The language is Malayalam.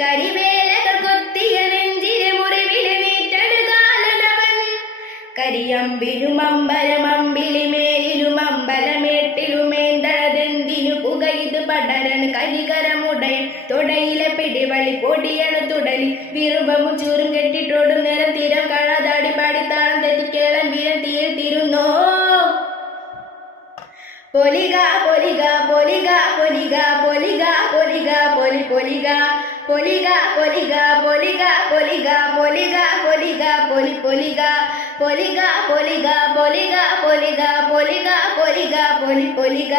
കരിവേലകൾ കൊത്തിയ നെഞ്ചിലെ മുറിവിലെ നീറ്റെടുകാലനവൻ കരിയമ്പിലുമമ്പലമമ്പിളി മേലിലുമമ്പലമേട്ടിലുമേന്തഴതെന്തിനു പുകയിത് പടരൻ കരികരമുടയൻ തൊടയിലെ പിടിവളി പൊടിയണു തുടലി വിറുപമു ചൂറും കെട്ടിട്ടോടും നേരം തീരം കാണാതാടി പാടിത്താളം തെറ്റിക്കേളം വീരൻ തീയിൽ തീരുന്നോ പൊലിക പൊലിക പൊലിക പൊലിക പൊലിക പൊലിക പൊലി പൊലിക പൊലിക പൊലിക പൊലിക പൊലിക പൊലിക പൊലിക പൊലി പൊലിക പൊലിക പൊലിക പൊലിക പൊലിക പൊലിക പൊലിക പൊലി പൊലിക